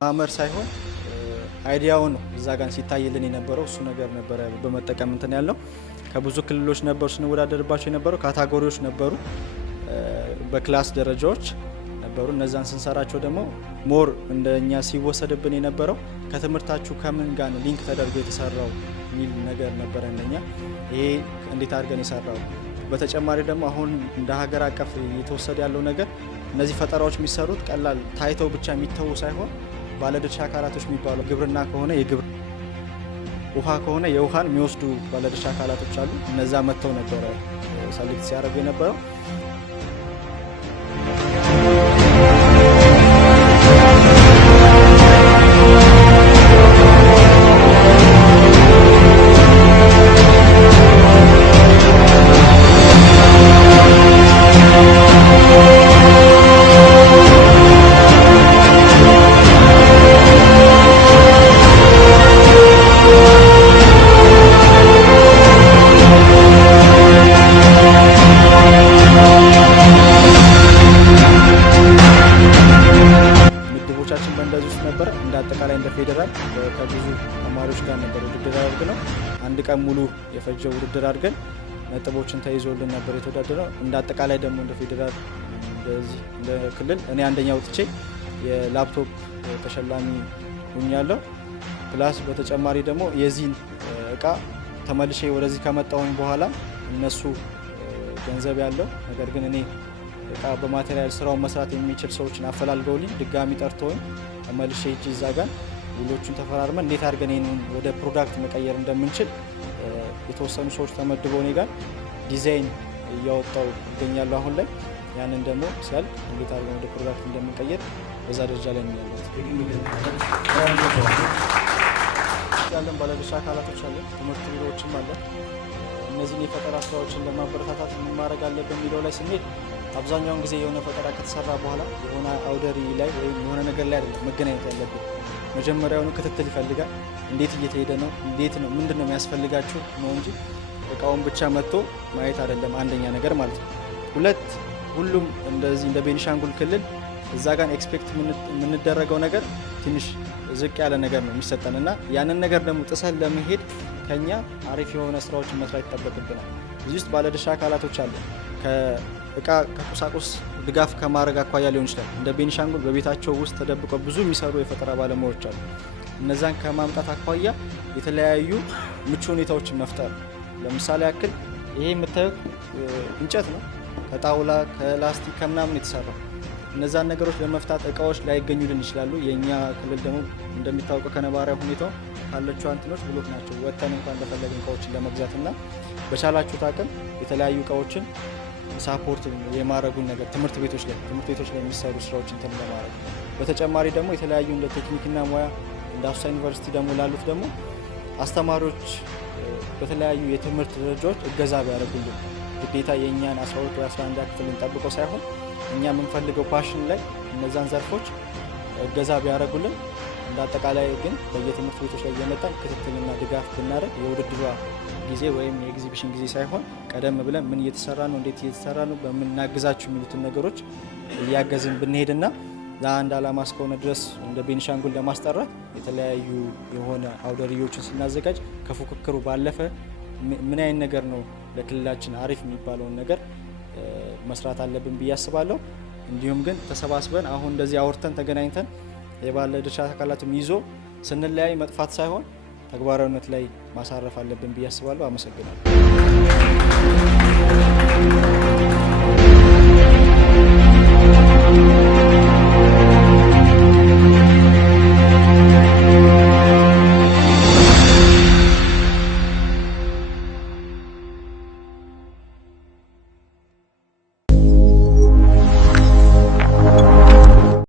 ማመር ሳይሆን አይዲያው ነው እዛ ጋር ሲታይልን የነበረው እሱ ነገር ነበረ። በመጠቀም እንትን ያለው ከብዙ ክልሎች ነበሩ ስንወዳደርባቸው የነበረው ካታጎሪዎች ነበሩ፣ በክላስ ደረጃዎች ነበሩ። እነዛን ስንሰራቸው ደግሞ ሞር እንደኛ ሲወሰድብን የነበረው ከትምህርታችሁ ከምን ጋር ነው ሊንክ ተደርጎ የተሰራው የሚል ነገር ነበረ። እንደኛ ይሄ እንዴት አድርገን የሰራው። በተጨማሪ ደግሞ አሁን እንደ ሀገር አቀፍ እየተወሰደ ያለው ነገር እነዚህ ፈጠራዎች የሚሰሩት ቀላል ታይተው ብቻ የሚተዉ ሳይሆን ባለድርሻ አካላቶች የሚባሉ ግብርና ከሆነ የግብር ውሃ ከሆነ የውሃን የሚወስዱ ባለድርሻ አካላቶች አሉ። እነዛ መጥተው ነበረ ሰሌክት ሲያደርጉ የነበረው። እንደ አጠቃላይ እንደ ፌደራል ከብዙ ተማሪዎች ጋር ነበር ውድድር ያደርግነው። አንድ ቀን ሙሉ የፈጀው ውድድር አድርገን ነጥቦችን ተይዞልን ነበር የተወዳደረው። እንደ አጠቃላይ ደግሞ እንደ ፌደራል እንደዚህ እንደ ክልል እኔ አንደኛ ወጥቼ የላፕቶፕ ተሸላሚ ሆኛለሁ። ፕላስ በተጨማሪ ደግሞ የዚህን እቃ ተመልሼ ወደዚህ ከመጣሁኝ በኋላ እነሱ ገንዘብ ያለው ነገር ግን እኔ እቃ በማቴሪያል ስራውን መስራት የሚችል ሰዎችን አፈላልገውልኝ ድጋሚ ጠርተውኝ መልሼ ሂጅ እዛ ጋር ውሎቹን ተፈራርመን እንዴት አድርገን ይህንን ወደ ፕሮዳክት መቀየር እንደምንችል የተወሰኑ ሰዎች ተመድበው እኔ ጋር ዲዛይን እያወጣው ይገኛሉ አሁን ላይ። ያንን ደግሞ ሲያልቅ እንዴት አድርገን ወደ ፕሮዳክት እንደምንቀየር በዛ ደረጃ ላይ ያለን ባለድርሻ አካላቶች አለ፣ ትምህርት ቢሮዎችም አለ። እነዚህን የፈጠራ ስራዎችን ለማበረታታት ምን ማድረግ አለብን የሚለው ላይ ስንሄድ አብዛኛውን ጊዜ የሆነ ፈጠራ ከተሰራ በኋላ የሆነ አውደሪ ላይ ወይም የሆነ ነገር ላይ አይደለም መገናኘት ያለብን። መጀመሪያውኑ ክትትል ይፈልጋል። እንዴት እየተሄደ ነው፣ እንዴት ነው፣ ምንድን ነው የሚያስፈልጋችሁ ነው እንጂ እቃውን ብቻ መጥቶ ማየት አይደለም። አንደኛ ነገር ማለት ነው። ሁለት ሁሉም እንደዚህ እንደ ቤኒሻንጉል ክልል እዛ ጋር ኤክስፔክት የምንደረገው ነገር ትንሽ ዝቅ ያለ ነገር ነው የሚሰጠን እና ያንን ነገር ደግሞ ጥሰን ለመሄድ ከኛ አሪፍ የሆነ ስራዎችን መስራት ይጠበቅብናል። እዚህ ውስጥ ባለድርሻ አካላቶች አሉ። እቃ ከቁሳቁስ ድጋፍ ከማድረግ አኳያ ሊሆን ይችላል። እንደ ቤኒሻንጉል በቤታቸው ውስጥ ተደብቀው ብዙ የሚሰሩ የፈጠራ ባለሙያዎች አሉ። እነዛን ከማምጣት አኳያ የተለያዩ ምቹ ሁኔታዎችን መፍጠር። ለምሳሌ ያክል ይሄ የምታዩት እንጨት ነው፣ ከጣውላ ከላስቲክ ከምናምን የተሰራ። እነዛን ነገሮች ለመፍታት እቃዎች ላይገኙልን ይችላሉ። የእኛ ክልል ደግሞ እንደሚታወቀው ከነባሪያ ሁኔታው ካለችው አንትኖች ብሎክ ናቸው። ወጥተን እንኳን እንደፈለግን እቃዎችን ለመግዛት እና በቻላችሁት አቅም የተለያዩ እቃዎችን ሳፖርት የማድረጉን ነገር ትምህርት ቤቶች ላይ የሚሰሩ ስራዎች እንትን ለማድረግ በተጨማሪ ደግሞ የተለያዩ እንደ ቴክኒክና ሙያ እንደ አሶሳ ዩኒቨርሲቲ ደግሞ ላሉት ደግሞ አስተማሪዎች በተለያዩ የትምህርት ደረጃዎች እገዛ ቢያደርጉልን ግዴታ የእኛን 12 ወይ 11 ክፍል እንጠብቀው ሳይሆን እኛ የምንፈልገው ፓሽን ላይ እነዛን ዘርፎች እገዛ ቢያደርጉልን እንደ አጠቃላይ ግን በየትምህርት ቤቶች ላይ እየመጣን ክትትልና ድጋፍ ብናደርግ የውድድሯ ጊዜ ወይም የኤግዚቢሽን ጊዜ ሳይሆን ቀደም ብለን ምን እየተሰራ ነው፣ እንዴት እየተሰራ ነው፣ በምናግዛችሁ የሚሉትን ነገሮች እያገዝን ብንሄድና ለአንድ ዓላማ እስከሆነ ድረስ እንደ ቤኒሻንጉል ለማስጠራት የተለያዩ የሆነ አውደርዮችን ስናዘጋጅ ከፉክክሩ ባለፈ ምን አይነት ነገር ነው ለክልላችን አሪፍ የሚባለውን ነገር መስራት አለብን ብዬ አስባለሁ። እንዲሁም ግን ተሰባስበን አሁን እንደዚህ አውርተን ተገናኝተን የባለድርሻ አካላትም ይዞ ስንለያይ መጥፋት ሳይሆን ተግባራዊነት ላይ ማሳረፍ አለብን ብዬ አስባለሁ። አመሰግናለሁ።